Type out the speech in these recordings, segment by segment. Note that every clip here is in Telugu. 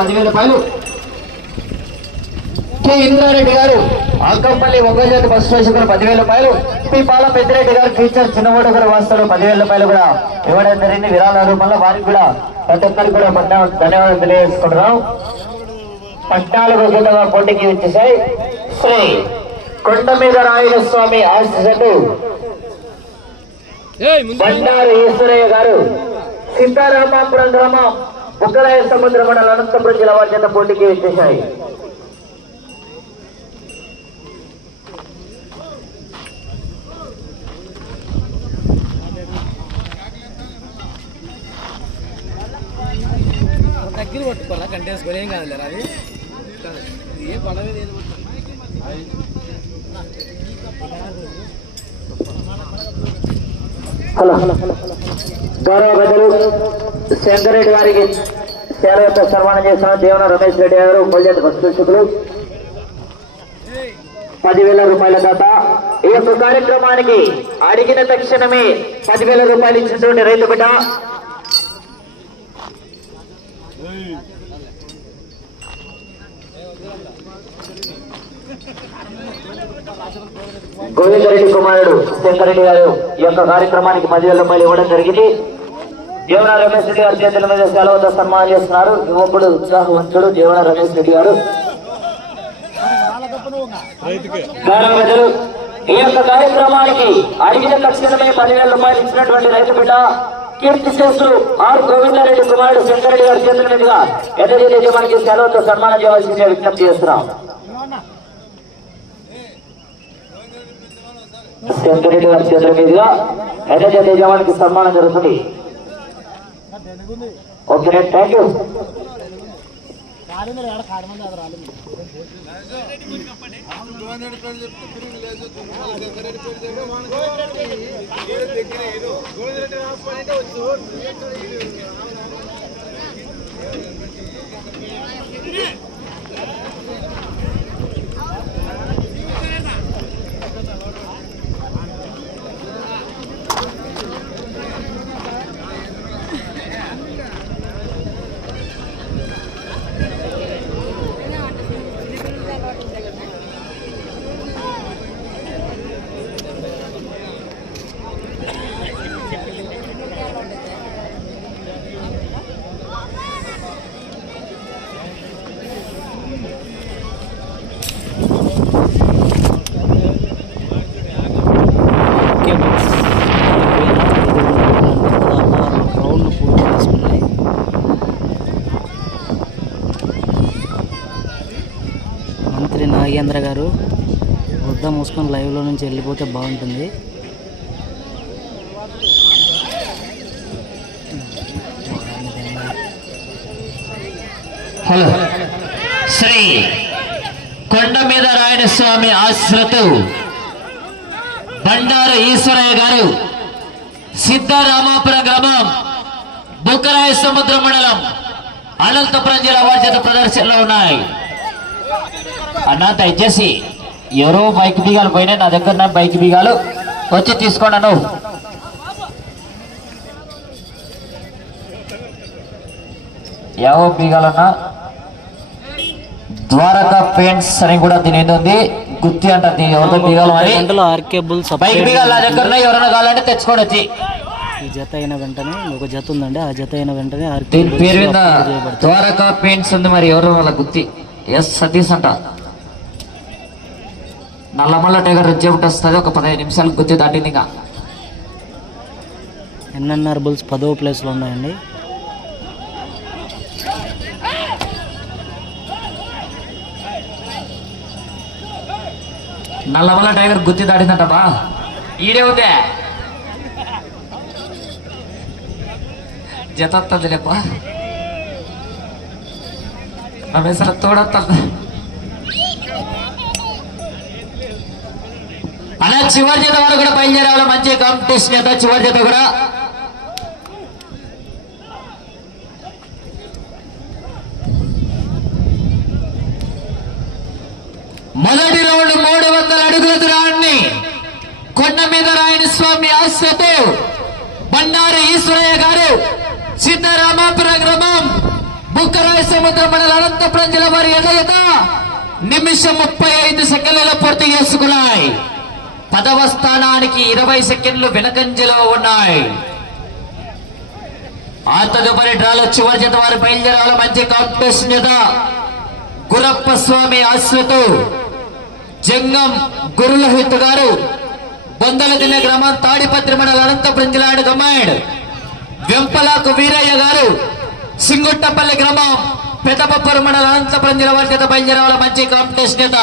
పదివేల రూపాయలు. కె ఇంద్రారెడ్డి గారు అంకంపల్లి ఒంగోజాతి బస్ స్టేషన్ గారు పదివేల రూపాయలు. పి. పాల పెద్దిరెడ్డి గారు టీచర్ చిన్నవాడు గారు వాస్తాడు పదివేల రూపాయలు కూడా ఇవ్వడం జరిగింది. విరాళ రూపంలో వారికి కూడా ప్రతి ఒక్కరికి కూడా ధన్యవాదాలు తెలియజేసుకుంటున్నాం. పద్నాలుగు గీతగా పోటీకి వచ్చేసాయి. శ్రీ కొండ మీద రాయల స్వామి ఆశిసటు బండారు ఈశ్వరయ్య గారు సీతారామాపురం గ్రామం. బుక్కరాయ సముద్ర మండలం అనంతపురం జిల్లా వారి చేత పోటీకి వచ్చేసాయి దగ్గర పట్టుకోవాలా కంటేసుకొని ఏం కాదు అది ఏ పడవ లేదు హలో. గౌరవ పెద్దలు శంకరెడ్డి వారికి సేవలతో సన్మానం చేస్తున్న దేవన రమేష్ రెడ్డి గారు కొల్జాతి వస్తుశుకులు పదివేల రూపాయల దాత. ఈ యొక్క కార్యక్రమానికి అడిగిన తక్షణమే పదివేల రూపాయలు ఇచ్చినటువంటి రైతు బిడ్డ గోవిందరెడ్డి కుమారుడు శంకరెడ్డి గారు ఈ యొక్క కార్యక్రమానికి మధ్యలో మళ్ళీ ఇవ్వడం జరిగింది. దేవన రమేష్ రెడ్డి గారు చేతుల మీద సెలవుతో సన్మానం చేస్తున్నారు. యువకుడు ఉత్సాహవంతుడు దేవన రమేష్ రెడ్డి గారు. ఈ యొక్క కార్యక్రమానికి అడిగిన తక్షణమే పదివేల రూపాయలు ఇచ్చినటువంటి రైతు బిడ్డ కీర్తి చేస్తూ ఆర్ గోవిందారెడ్డి కుమారుడు శంకరెడ్డి గారి చేతుల మీదుగా ఎర్రజీ యజమానికి సెలవుతో సన్మానం చేయవలసిందిగా విజ్ఞప్తి చేస్తున్నాం. శంకరెడ్డి గారి చేతుల మీదుగా యజమానికి సన్మానం జరుగుతుంది. ఓకే థ్యాంక్ యూ పూర్తి చేసుకున్నాయి మంత్రి నాగేంద్ర గారు. వృద్ధ మూసుకొని లైవ్లో నుంచి వెళ్ళిపోతే బాగుంటుంది. హలో. శ్రీ కొండ మీద రాయణ స్వామి ఆశ్రతు బండారు ఈశ్వరయ్య గారు సిద్ధరామాపురం గ్రామం బుక్కరాయ సముద్ర మండలం అనంతపురం జిల్లా వారి ప్రదర్శనలో ఉన్నాయి. అన్నా దయచేసి ఎవరో బైక్ బీగాలు పోయినాయి. నా దగ్గర ఉన్న బైక్ బీగాలు వచ్చి తీసుకోండి అను యావో బీగాలన్నా ద్వారకా పెయింట్స్ అని కూడా దీని ఉంది. గుత్తి అంటారు దీని ఎవరితో బీగాలు అని బైక్ బీగాలు నా దగ్గర ఎవరైనా కావాలంటే తెచ్చుకోండి వచ్చి. ఈ జత అయిన వెంటనే ఒక జత ఉందండి. ఆ జత అయిన వెంటనే దీని పేరు మీద ద్వారకా పెయింట్స్ ఉంది మరి ఎవరు వాళ్ళ గుత్తి. ఎస్ సతీష్ అంట. నల్లమల్ల టైగర్ రిజెక్ట్ వస్తుంది ఒక పదిహేను నిమిషాలు గుత్తి దాటింది ఇంకా. ఎన్ఎన్ఆర్ బుల్స్ పదో ప్లేస్లో ఉన్నాయండి. నల్లమల్ల టైగర్ గుత్తి దాటిందంట బా. ఈడే ఉందే. జత వస్తుంది లేప తోడొస్తుంది అలా చివరి చేత వారు కూడా బయలుదేరాలి. మంచి కాంపిటీషన్ చేత చివరి చేత కూడా. మొదటి రౌండ్ మూడు వందల అడుగుల దూరాన్ని కొండ మీద రాయని స్వామి ఆశతో బండారు ఈశ్వరయ్య గారు సీతారామాపుర గ్రామం బుక్కరాయ సముద్ర మండల అనంతపురం జిల్లా వారి ఎదుట నిమిషం ముప్పై ఐదు సెకండ్లలో పూర్తి చేసుకున్నాయి. పదవ స్థానానికి ఇరవై సెకండ్లు వెనకంజలో ఉన్నాయి. ఆ తదుపరి డ్రాలో చివరి జత వారు బయలుదేరాల. మంచి కాంపిటీషన్ జత. గురప్ప స్వామి ఆశ్వతో జంగం గురులహిత్ గారు బొందల దిన గ్రామం తాడిపత్రి మండల అనంతపురం జిల్లాడు గమ్మాయడ్ వెంపలాకు వీరయ్య గారు సింగుట్టపల్లి గ్రామం పెదపప్పరు మండల అనంతపురం జిల్లా వారి చేత బయలుదేరాల. మంచి కాంపిటీషన్ చేత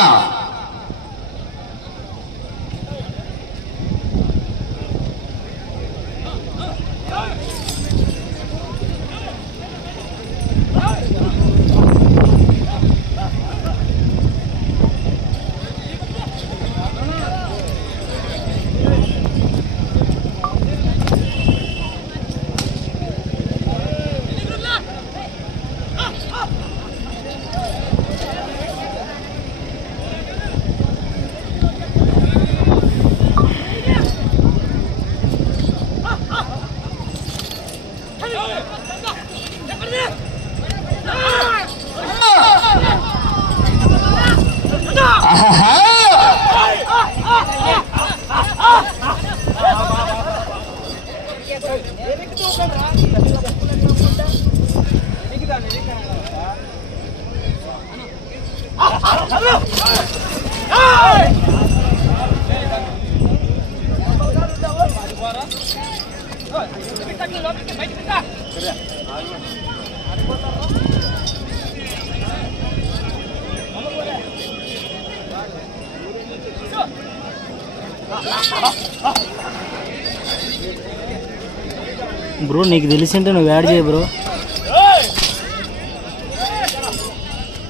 బ్రో నీకు తెలిసింటే నువ్వు యాడ్ చేయ బ్రో.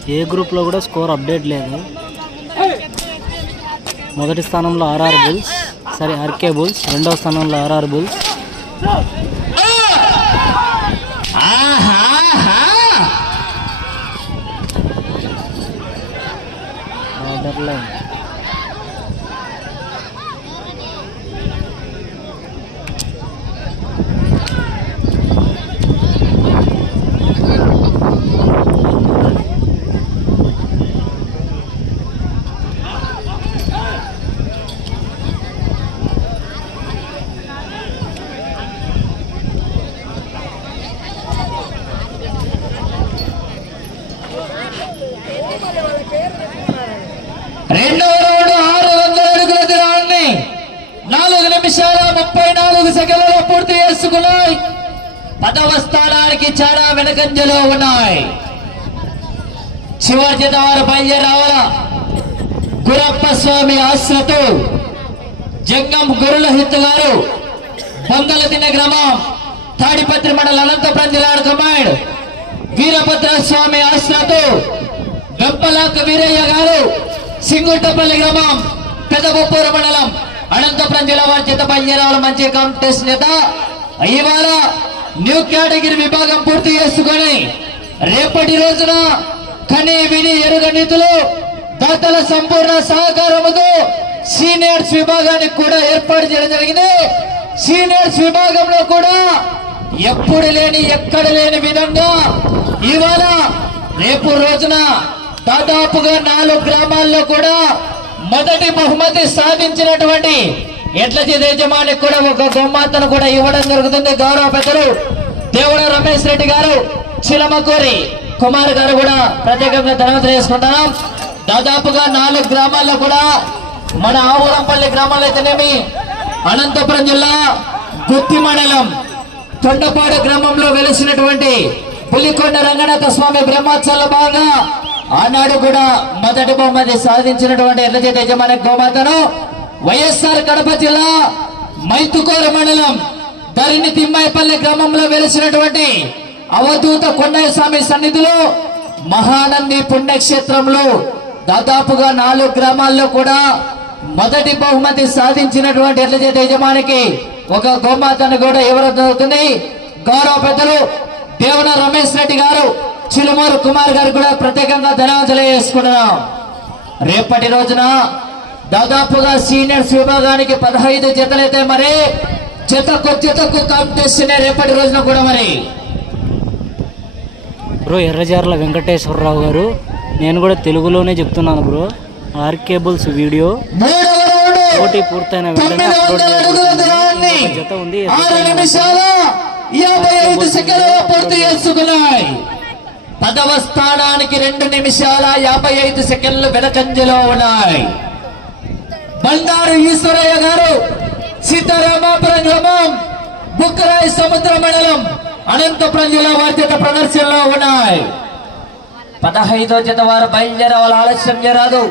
ఏ గ్రూప్లో కూడా స్కోర్ అప్డేట్ లేదు. మొదటి స్థానంలో ఆర్ఆర్ బుల్స్ సరే ఆర్కే బుల్స్ రెండవ స్థానంలో ఆర్ఆర్ బుల్స్ ఆర్డర్ లైన్ రెండవ రౌండ్ ఆరు వందల అడుగుల దూరాన్ని నాలుగు నిమిషాల ముప్పై నాలుగు సెకండ్లలో పూర్తి చేసుకున్నాయి పదవ స్థానానికి చాలా వెనకంజలో ఉన్నాయి. చివరి జత వారు బయలుదేరావాల గురప్ప స్వామి ఆశ్రతో జంగం గురులహిత్ గారు బొందల దిన గ్రామం తాడిపత్రి మండల అనంతపురం జిల్లా కమాండ్ వీరభద్ర స్వామి ఆశ్రతో వెంపలాక వీరయ్య గారు సింగుట్టపల్లి గ్రామం పెద్దబొప్పూరు మండలం అనంతపురం జిల్లా వారి చేత బయలుదేరాల మంచి కాంపిటీషన్ నేత. ఇవాళ న్యూ కేటగిరీ విభాగం పూర్తి చేసుకొని రేపటి రోజున కని విని ఎరుగ నిధులు దాతల సంపూర్ణ సహకారముతో సీనియర్స్ విభాగానికి కూడా ఏర్పాటు చేయడం జరిగింది. సీనియర్స్ విభాగంలో కూడా ఎప్పుడు లేని ఎక్కడ లేని విధంగా ఇవాళ రేపు రోజున దాదాపుగా నాలుగు గ్రామాల్లో కూడా మొదటి బహుమతి సాధించినటువంటి ఎట్ల చేతి యజమానికి కూడా ఒక గోమాతను కూడా ఇవ్వడం జరుగుతుంది. గౌరవ పెద్దలు దేవుడు రమేష్ రెడ్డి గారు చిలమకూరి కుమార్ గారు కూడా ప్రత్యేకంగా ధన్యవాదాలు చేసుకుంటున్నాం దాదాపుగా నాలుగు గ్రామాల్లో కూడా మన ఆవురంపల్లి గ్రామాలు అయితేనేమి అనంతపురం జిల్లా గుత్తి మండలం తొండపాడు గ్రామంలో వెలిసినటువంటి పులికొండ రంగనాథ స్వామి బ్రహ్మోత్సవాల భాగంగా ఆనాడు కూడా మొదటి బహుమతి సాధించినటువంటి ఎర్రచేత యజమాని గోమాతను వైఎస్ఆర్ కడప జిల్లా మైతుకోర మండలం ధరిని తిమ్మాయిపల్లి గ్రామంలో వెలిసినటువంటి అవధూత కొండయ్య స్వామి సన్నిధిలో మహానంది పుణ్యక్షేత్రంలో దాదాపుగా నాలుగు గ్రామాల్లో కూడా మొదటి బహుమతి సాధించినటువంటి ఎట్ల చేత యజమానికి ఒక గోమాతను కూడా ఇవ్వడం జరుగుతుంది. గౌరవ పెద్దలు దేవన రమేష్ రెడ్డి గారు చిలుమూరు కుమార్ గారు కూడా ప్రత్యేకంగా ధన్యవాదాలు చేసుకుంటున్నాం. రేపటి రోజున దాదాపుగా సీనియర్స్ విభాగానికి పదహైదు జతలైతే మరి జతకు జతకు కాంపిటీషన్ రేపటి రోజున కూడా మరి. బ్రో ఎర్రజార్ల వెంకటేశ్వరరావు గారు నేను కూడా తెలుగులోనే చెప్తున్నాను బ్రో. RK bulls video. మూడవ రౌండ్. పోటీ పూర్తయిన వెంటనే అప్లోడ్ జత ఉంది ఆరు పదవ స్థానానికి రెండు నిమిషాల యాభై ఐదు సెకండ్లు వెనకంజలో ఉన్నాయి. బండారు ఈశ్వరయ్య గారు సీతారామాపురం గ్రామం బుక్కరాయి సముద్ర మండలం అనంతపురం జిల్లా బాధ్యత ప్రదర్శనలో ఉన్నాయి. పదహైదో జత వారు బయలుదేరే వాళ్ళ ఆలస్యం చేయరాదు.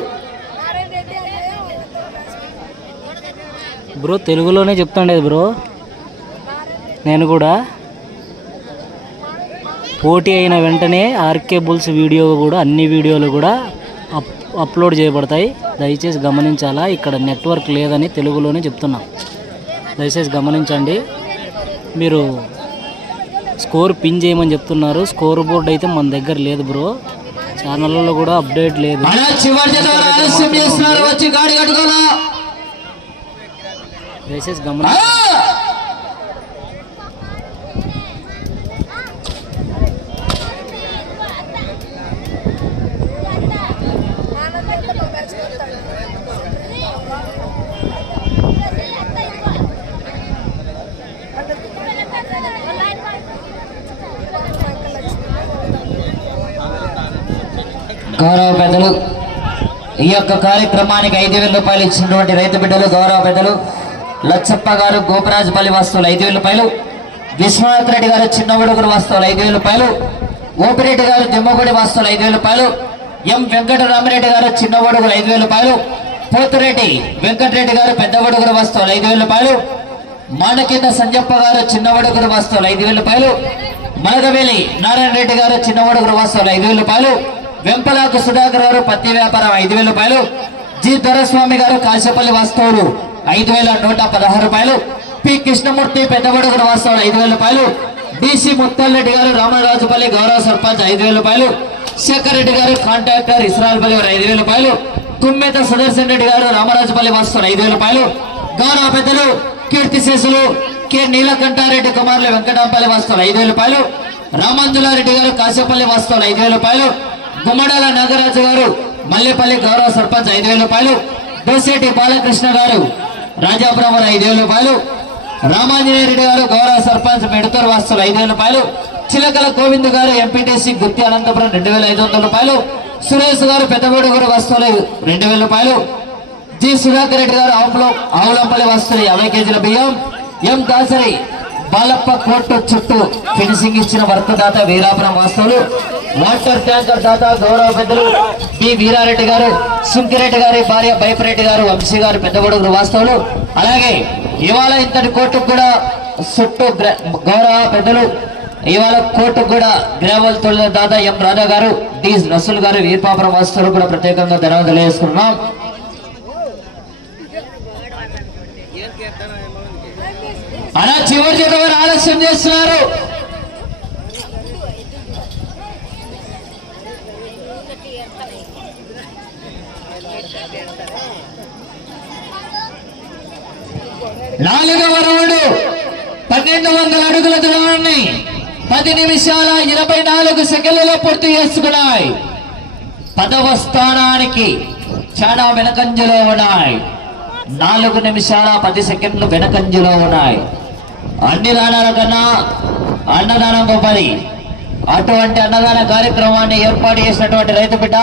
బ్రో తెలుగులోనే చెప్తుండేది బ్రో. నేను కూడా పోటీ అయిన వెంటనే ఆర్కే బుల్స్ వీడియో కూడా అన్ని వీడియోలు కూడా అప్లోడ్ చేయబడతాయి. దయచేసి గమనించాలా? ఇక్కడ నెట్వర్క్ లేదని తెలుగులోనే చెప్తున్నా. దయచేసి గమనించండి. మీరు స్కోర్ పిన్ చేయమని చెప్తున్నారు. స్కోర్ బోర్డ్ అయితే మన దగ్గర లేదు బ్రో. ఛానళ్ళలో కూడా అప్డేట్ లేదు. అలా చివరి జత వారు ఆలస్యం చేస్తున్నారు వచ్చి గాడి కట్టుకోవాలా దయచేసి ఆ! గమని గౌరవ పెద్దలు ఈ యొక్క కార్యక్రమానికి ఐదు వేల రూపాయలు ఇచ్చినటువంటి రైతు బిడ్డలు గౌరవ పెద్దలు లచ్చప్ప గారు గోపరాజపల్లి వస్తువులు ఐదు వేల రూపాయలు విశ్వనాథ్ రెడ్డి గారు చిన్నగుడుగురు వస్తువులు ఐదు వేల రూపాయలు ఓపిరెడ్డి గారు జమ్మగుడి వస్తువులు ఐదు వేల రూపాయలు ఎం వెంకటరామరెడ్డి గారు చిన్నగుడుగురు ఐదు వేల రూపాయలు పోతిరెడ్డి వెంకటరెడ్డి గారు పెద్దగుడుగురు వస్తువులు ఐదు వేల రూపాయలు మానకింద సంజప్ప గారు చిన్నవడుగురు వస్తువులు ఐదు వేల రూపాయలు మలగవేలి నారాయణ రెడ్డి గారు చిన్నవడుగురు వస్తువులు ఐదు వేల రూపాయలు వెంపలాకు సుధాకర్ గారు పత్తి వ్యాపారం ఐదు వేల రూపాయలు. జి దొరస్వామి గారు కాశపల్లి వస్తువులు ఐదు వేల నూట పదహారు రూపాయలు. పి కృష్ణమూర్తి పెద్దబడుగురు వస్తువులు ఐదు వేల రూపాయలు. డిసి ముత్తల్రెడ్డి గారు రామరాజుపల్లి గౌరవ సర్పంచ్ ఐదు వేల రూపాయలు. శేఖర్ రెడ్డి గారు కాంట్రాక్టర్ ఇస్రాల్పల్లి గారు ఐదు వేల రూపాయలు. తుమ్మెత సుదర్శన్ రెడ్డి గారు రామరాజుపల్లి వస్తువులు ఐదు వేల రూపాయలు. గౌరవ పెద్దలు కీర్తి శేషులు కె నీలకంఠారెడ్డి కుమారులు వెంకటాంపల్లి వస్తువులు ఐదు వేల రూపాయలు. రామంజులారెడ్డి గారు కాశపల్లి వస్తువులు ఐదు వేల రూపాయలు. గుమ్మడాల నాగరాజు గారు మల్లెపల్లి గౌరవ సర్పంచ్ ఐదు వేల రూపాయలు దోసేటి బాలకృష్ణ గారు రాజాపురం వారు ఐదు వేల రూపాయలు రామాంజనేయ రెడ్డి గారు గౌరవ సర్పంచ్ మెడతూరు వస్తువులు ఐదు వేల రూపాయలు చిలకల గోవింద్ గారు ఎంపీటీసీ గుత్తి అనంతపురం రెండు వేల ఐదు వందల రూపాయలు సురేష్ గారు పెద్దగూడు గారు వస్తువులు రెండు వేల రూపాయలు జి సుధాకర్ రెడ్డి గారు ఆవులో ఆవులంపల్లి వస్తువులు యాభై కేజీల బియ్యం ఎం దాసరి బాలప్ప కోర్టు చుట్టూ ఫినిషింగ్ ఇచ్చిన వర్తదాత వీరాపురం వాస్తవులు. వాటర్ ట్యాంకర్ దాత గౌరవ పెద్దలు బి వీరారెడ్డి గారు సుంకిరెడ్డి గారి భార్య బైపరెడ్డి గారు వంశీ గారు పెద్దగొడుగురు వాస్తవులు. అలాగే ఇవాళ ఇంతటి కోర్టుకు కూడా చుట్టూ గౌరవ పెద్దలు ఇవాళ కోర్టుకు కూడా గ్రావల్ తొలి దాత ఎం రాజా గారు డి నసులు గారు వీరపాపురం వాస్తవులు కూడా ప్రత్యేకంగా ధన్యవాదాలు తెలియజేసుకున్నాం అలా చివరి చివరి ఆలస్యం చేస్తున్నారు. నాలుగవ రౌండ్ పన్నెండు వందల అడుగుల దూరాన్ని పది నిమిషాల ఇరవై నాలుగు సెకండ్లలో పూర్తి చేసుకున్నాయి. పదవ స్థానానికి చాలా వెనకంజలో ఉన్నాయి. నాలుగు నిమిషాల పది సెకండ్లు వెనకంజలో ఉన్నాయి. అన్ని దానాల కన్నా అన్నదానం గొప్పది. అటువంటి అన్నదాన కార్యక్రమాన్ని ఏర్పాటు చేసినటువంటి రైతు బిడ్డ.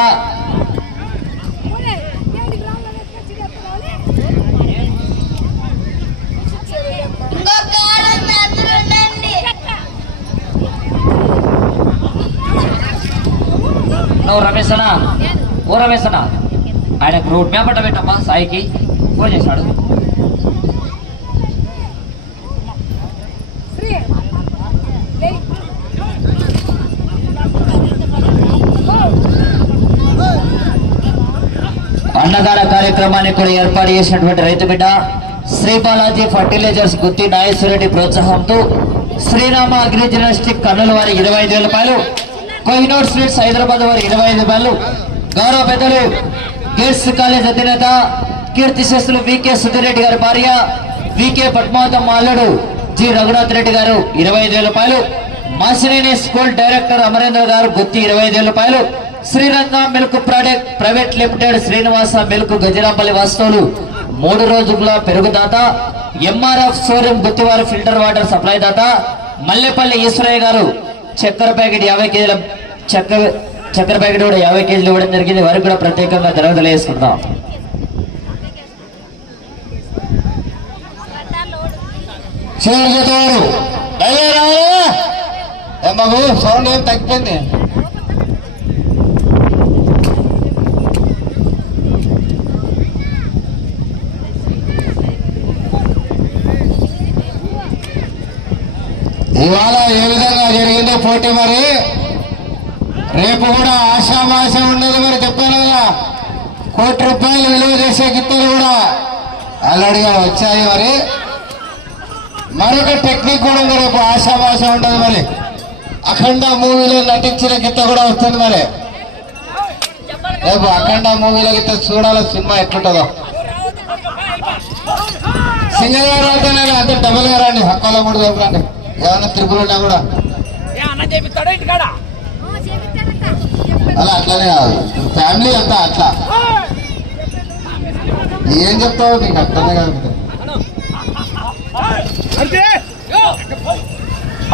నువ్వు రమేష్ అన్నా. ఓ రమేష్ అన్నా. ఆయన రూట్ మ్యాప్ పెట్టమ్మా సాయికి. ఫోన్ చేశాడు. అన్నదాన కార్యక్రమాన్ని కూడా ఏర్పాటు చేసినటువంటి రైతు బిడ్డ శ్రీ బాలాజీ ఫర్టిలైజర్స్ గుత్తి నాగేశ్వరరెడ్డి ప్రోత్సాహంతో శ్రీరామ అగ్రి కర్నూలు వారి ఇరవై ఐదు వేల రూపాయలు కోహినూర్ స్వీట్స్ హైదరాబాద్ వారి ఇరవై ఐదు రూపాయలు గౌరవ పెద్దలు గేట్స్ కాలేజ్ అధినేత కీర్తి శస్త్రులు వికే సుధీరెడ్డి గారి భార్య వికే పద్మావతమ్మ అల్లుడు జి రఘునాథ్ రెడ్డి గారు ఇరవై ఐదు వేల రూపాయలు మాసినేని స్కూల్ డైరెక్టర్ అమరేంద్ర గారు గుత్తి ఇరవై ఐదు వేల రూపాయలు Sriranga milk product private limited Srinivasa milk Gajarapalli వస్తువులు. మూడు రోజుల పెరుగుదాత. ఎంఆర్ఎఫ్ షోరూమ్ గుత్తివారి ఫిల్టర్ వాటర్ సప్లై దాత మల్లెపల్లి ఈశ్వరయ్య గారు చక్కెర ప్యాకెట్ యాభై కేజీల చక్కెర చక్కెర ప్యాకెట్ కూడా యాభై కేజీలు ఇవ్వడం జరిగింది. వారికి కూడా ప్రత్యేకంగా ధన్యవాదాలు తెలియజేసుకుందాం బాబు సౌండ్ ఏం తగ్గిపోయింది? ఇవాళ ఏ విధంగా జరిగిందో పోటీ మరి? రేపు కూడా ఆశామాష ఉండదు మరి చెప్పాను కదా. కోటి రూపాయలు విలువ చేసే గిత్తలు కూడా ఆల్రెడీగా వచ్చాయి మరి. మరొక టెక్నిక్ కూడా ఉంది రేపు ఆశాభాష ఉండదు మరి. అఖండ మూవీలో నటించిన గిత్త కూడా వస్తుంది మరి. రేపు అఖండ మూవీలో గిత్త చూడాల సినిమా ఎట్లుంటుందో. సింగల్ గారు అవుతానే అంతే డబుల్గా రండి హక్కలో కూడా రండి? ఏమన్నా త్రిపుల్ ఉన్నా కూడా. అలా అట్లానే కాదు. ఫ్యామిలీ అంతా అట్లా. ఏం చెప్తావు? నీకు అర్థమే కాదు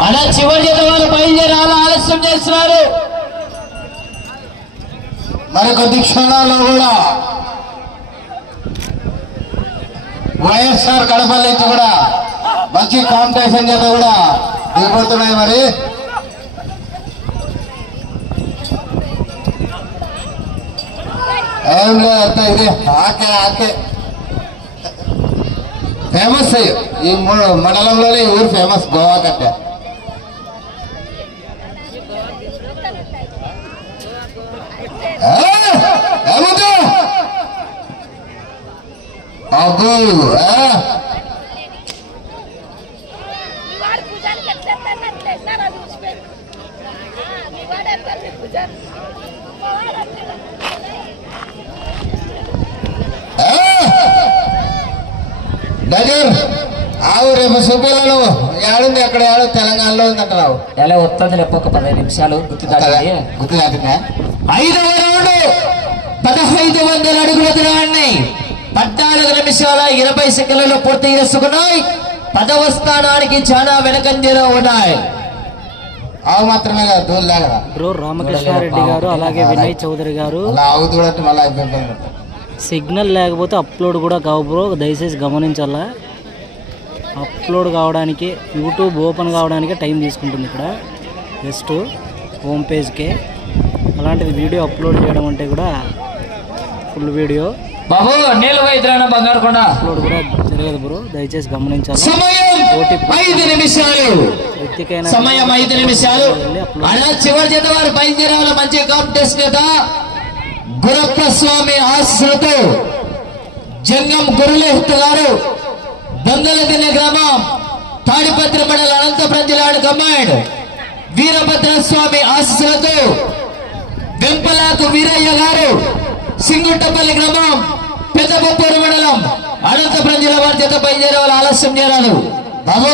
అలా చివరి జత వాళ్ళు బయలుదేరాలి ఆలస్యం చేస్తున్నారు. మరి కొద్ది క్షణాల్లో కూడా వైఎస్ఆర్ కడప నుంచి కూడా మంచి కాంపిటీషన్ చేత కూడా దిగిపోతున్నాయి మరి. ఏం లేదు అంత ఇది ఆకే ఆకే. ఫేమస్ ఈ మూడు మండలంలోనే ఈ ఊరు ఫేమస్ గోవా కంటే. ఆ, అబ్బో ఆ, మీ వాడు పూజానికి ఎట్లేస్తానంటే ఎట్లా చూసిపోయింది మీ వాడు ఎట్లా పూజారి మా వాడు అంతే ఆ. నగర్ ఆవు రేపు చూపిల్లను ఏడుంది అక్కడ ఏడు? తెలంగాణలో ఉంది అంటున్నావు ఎలా వస్తుంది లేకపోతే ఒక పదిహేను నిమిషాలు గుర్తు. గుర్తు ఐదవ రౌండ్ పదహైదు వందల అడుగుల దూరాన్ని పద్నాలుగు నిమిషాల ఇరవై సెకండ్లలో పూర్తి చేసుకున్నాయి. పదవ స్థానానికి చాలా వెనకంజలో ఉన్నాయి. ఆవు మాత్రమే కదా దూరం లేకరా బ్రో రామకృష్ణారెడ్డి గారు అలాగే వినయ్ చౌదరి గారు. మళ్ళీ సిగ్నల్ లేకపోతే అప్లోడ్ కూడా కావు బ్రో దయచేసి గమనించాలా? అప్లోడ్ కావడానికి యూట్యూబ్ ఓపెన్ కావడానికి టైం తీసుకుంటుంది ఇక్కడ. జస్ట్ హోమ్ పేజ్కే అలాంటిది వీడియో అప్లోడ్ చేయడం అంటే కూడా ఫుల్ వీడియో. అప్లోడ్ కూడా జరగదు బ్రో. దయచేసి గమనించాలి. సమయం ఐదు నిమిషాలు. సమయం ఐదు నిమిషాలు. అలా చివరి వారు బయలుదేరాల మంచి కాంపిటీషన్ గురప్ప స్వామి ఆశ్రతో జంగం గురులేహత్ గారు దొంగలదిన్న గ్రామం తాడిపత్రి మండల అనంతపురం జిల్లాడు కమాండ్ వీరభద్ర స్వామి ఆశీస్సులతో వెంపలాకు వీరయ్య గారు సింగుట్టపల్లి గ్రామం పెద్దపప్పూరు మండలం అనంతపురం జిల్లా వారి చేత బయలుదేరే వాళ్ళు ఆలస్యం చేరారు. బాబు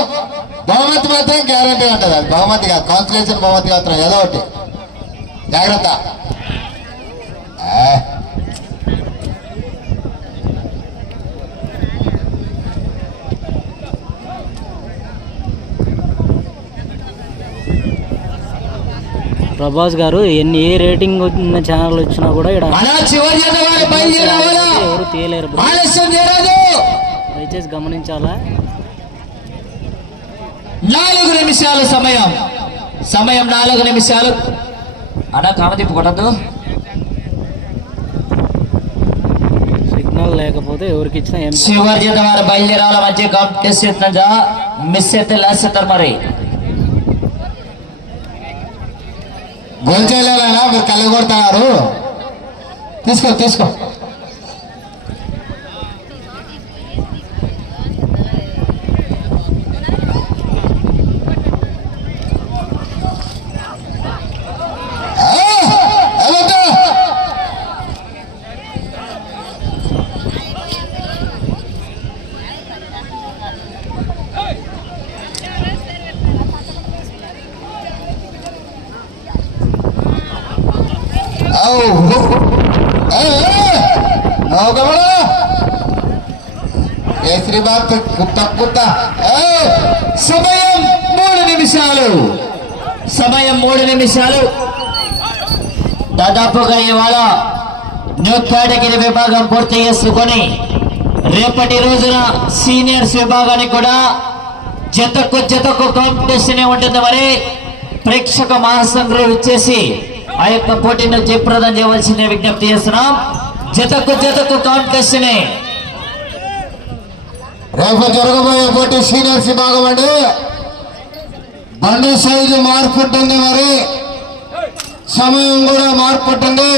బహుమతి మాత్రం గ్యారంటీ ఉంటుంది. అది బహుమతి కాదు. కాన్సులేషన్ బహుమతి మాత్రం ఏదో ఒకటి. జాగ్రత్త. ప్రభాస్ గారు ఎన్ని ఏ రేటింగ్ ఉన్న ఛానల్ వచ్చినా కూడా ఇక్కడ ఎవరు తీయలేరు దయచేసి గమనించాలా? నాలుగు నిమిషాలు సమయం. సమయం నాలుగు నిమిషాలు. అలా కామతిప్పు కొట్టద్దు. సిగ్నల్ లేకపోతే ఎవరికి ఇచ్చినా చివరి వారు బయలుదేరాల మధ్య కాంపిటీషన్ మిస్ అయితే లాస్ అవుతారు మరి. గోల్ చేయలేనా మీరు కళ్ళు కొడుతున్నారు తీసుకో తీసుకో మోగమడా కేసరి బాత్ కుత్త కుత్త. సమయం మూడు నిమిషాలు. సమయం మూడు నిమిషాలు. దాదాపుగా ఇవాళ న్యూ కేటగిరీ విభాగం పూర్తి చేసుకొని రేపటి రోజున సీనియర్స్ విభాగానికి కూడా జతకు జతకు కాంపిటీషన్ ఉంటుంది మరి. ప్రేక్షక మహాసంఘం ఇచ్చేసి ఆ యొక్క పోటీని జయప్రదం చేయవలసిన విజ్ఞప్తి చేస్తున్నాం. జతకు జతకు కాంపిటీషనే రేపు జరగబోయే పోటీ సీనియర్స్ భాగం అండి. బండి సైజు మార్పు ఉంటుంది మరి. సమయం కూడా మార్పు ఉంటుంది.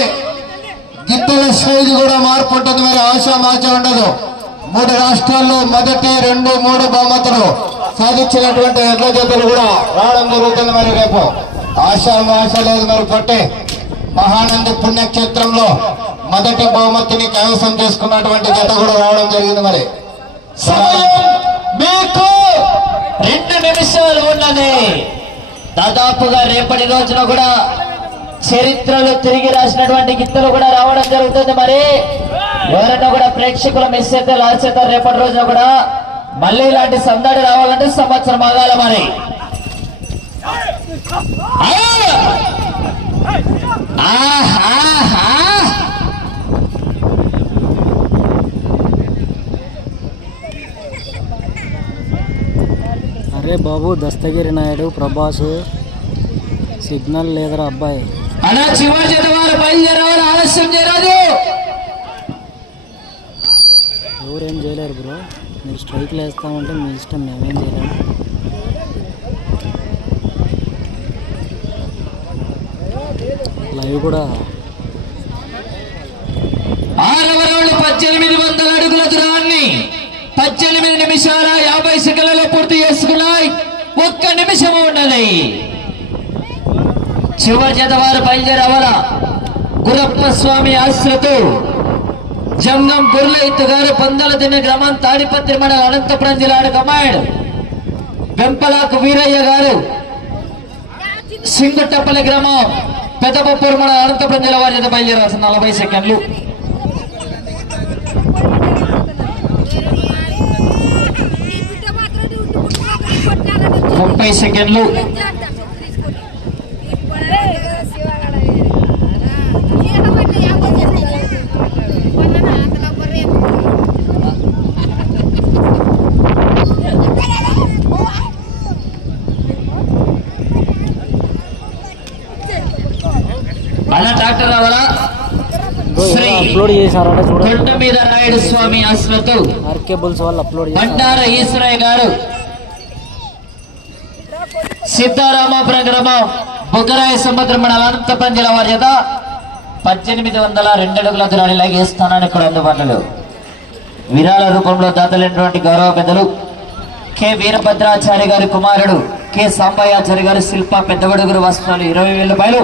గిత్తల సైజు కూడా మార్పు ఉంటుంది మరి. ఆశామాచ ఉండదు. మూడు రాష్ట్రాల్లో మొదటి రెండు మూడు బహుమతులు సాధించినటువంటి ఎడ్ల జతలు కూడా రావడం జరుగుతుంది మరి రేపు. ఆశామాష లేదు మరి పట్టే. మహానంది పుణ్యక్షేత్రంలో మొదటి బహుమతిని కైవసం చేసుకున్నటువంటి జత కూడా రావడం జరిగింది మరి. సమయం మీకు రెండు నిమిషాలు ఉన్నది. దాదాపుగా రేపటి రోజున కూడా చరిత్రలో తిరిగి రాసినటువంటి గిత్తలు కూడా రావడం జరుగుతుంది మరి. ఎవరైనా కూడా ప్రేక్షకుల మిస్ అయితే లాస్ అయితే రేపటి రోజున కూడా మళ్ళీ ఇలాంటి సందడి రావాలంటే సంవత్సరం ఆగాల మరి! అరే బాబు దస్తగిరి నాయుడు ప్రభాస్. సిగ్నల్ లేదరా అబ్బాయి. అలా చివరి జత వారు బయలుదేరవాలి ఆలస్యం చేయరాదు. ఎవరేం చేయలేరు బ్రో. మీరు స్ట్రైక్లు వేస్తామంటే మీ ఇష్టం మేమేం చేయలేము. లైవ్ కూడా. ఆరవ రౌండ్ పద్దెనిమిది వందల అడుగుల దూరాన్ని పద్దెనిమిది నిమిషాల యాభై సెకండ్లలో పూర్తి చేసుకున్నాయి. ఒక్క నిమిషం ఉండాలి చివరి చేత వారు బయలుదేరవల? గురప్ప స్వామి ఆశ్రతో జంగం గుర్ల ఇత్తు గారు పందల దిన గ్రామం తాడిపత్రి మండల అనంతపురం జిల్లాడు కమాండ్ వెంపలాకు వీరయ్య గారు. సింగుట్టపల్లి గ్రామం పెద్దపప్పూరు మన అనంతపురం జిల్లా వారి జత నలభై సెకండ్లు. ముప్పై సెకండ్లు అన్న డాక్టర్ రావాలా బ్రో శ్రీ అప్లోడ్ చేశారంటే చూడండి. కొండ మీద నాయుడు స్వామి ఆశ్రతో ఆర్కే బుల్స్ వాళ్ళు అప్లోడ్ చేశారు. బండార ఈశ్వరయ్య గారు సీతారామాపురం గ్రామం బుగ్గరాయ సముద్రం మండలం అనంతపురం జిల్లా వారి చేత పద్దెనిమిది వందల రెండు అడుగుల దూరాన్ని లాగేస్తానని కూడా అందుబాటులో. విరాళ రూపంలో దాతలైనటువంటి గౌరవ పెద్దలు కె. వీరభద్రాచార్య గారి కుమారుడు కె. సాంబయ్యాచార్య గారి శిల్ప పెద్దగడుగురు వస్త్రాలు ఇరవై వేల రూపాయలు.